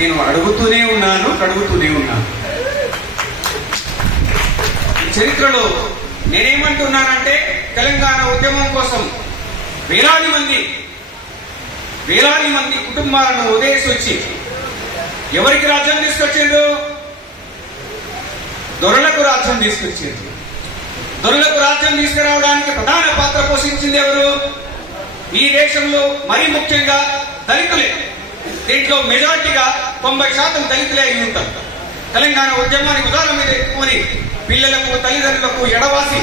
నేను అడుగుతూనే ఉన్నాను, కడుగుతూనే ఉన్నాను. చరిత్రలో నేనేమంటున్నానంటే తెలంగాణ ఉద్యమం కోసం వేలాది మంది కుటుంబాలను వదిలేసి వచ్చి ఎవరికి రాజ్యం తీసుకొచ్చిండ్రు? దొరలకు రాజ్యం తీసుకొచ్చిండ్రు. దొరలకు రాజ్యం తీసుకురావడానికి ప్రధాన పాత్ర పోషించింది ఎవరు? ఈ దేశంలో మరీ ముఖ్యంగా దళితులే. దీంట్లో మెజార్టీగా 90% దళితులే అయి ఉంటారు. తెలంగాణ ఉద్యమానికి ఉదాహరణ మీద ఎక్కువని పిల్లలకు తల్లిదండ్రులకు ఎడవాసి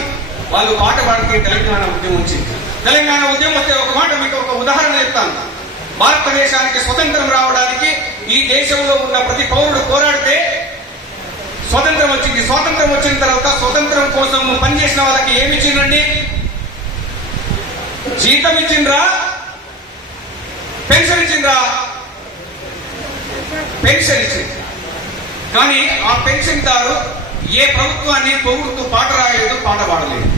వాళ్ళు పాట పాడితే తెలంగాణ ఉద్యమం వచ్చింది. తెలంగాణ ఉద్యమం వస్తే ఒక మాట మీకు ఒక ఉదాహరణ చెప్తాను. భారతదేశానికి స్వతంత్రం రావడానికి ఈ దేశంలో ఉన్న ప్రతి పౌరుడు పోరాడితే స్వతంత్రం వచ్చింది. స్వాతంత్రం వచ్చిన తర్వాత స్వతంత్రం కోసం పనిచేసిన వాళ్ళకి ఏమి ఇచ్చిందండి? జీతం ఇచ్చిండ్రా? పెన్షన్ ఇచ్చిండ్రా? పెన్షన్ ఇచ్చింది. కానీ ఆ పెన్షన్ దారు ఏ ప్రభుత్వాన్ని పొగుడుతూ పాట రాయలేదు, పాట పాడలేదు.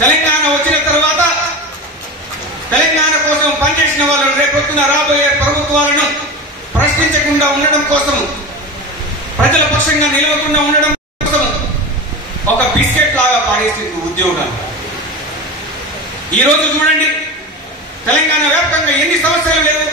తెలంగాణ వచ్చిన తర్వాత తెలంగాణ కోసం పనిచేసిన వాళ్ళు రేపొద్దున రాబోయే ప్రభుత్వాలను ప్రశ్నించకుండా ఉండడం కోసం, ప్రజల పక్షంగా నిలవకుండా ఉండడం కోసం ఒక బిస్కెట్ లాగా పాడేసింది ఉద్యోగాలు. ఈ రోజు చూడండి తెలంగాణ వ్యాప్తంగా ఎన్ని సమస్యలు లేవు.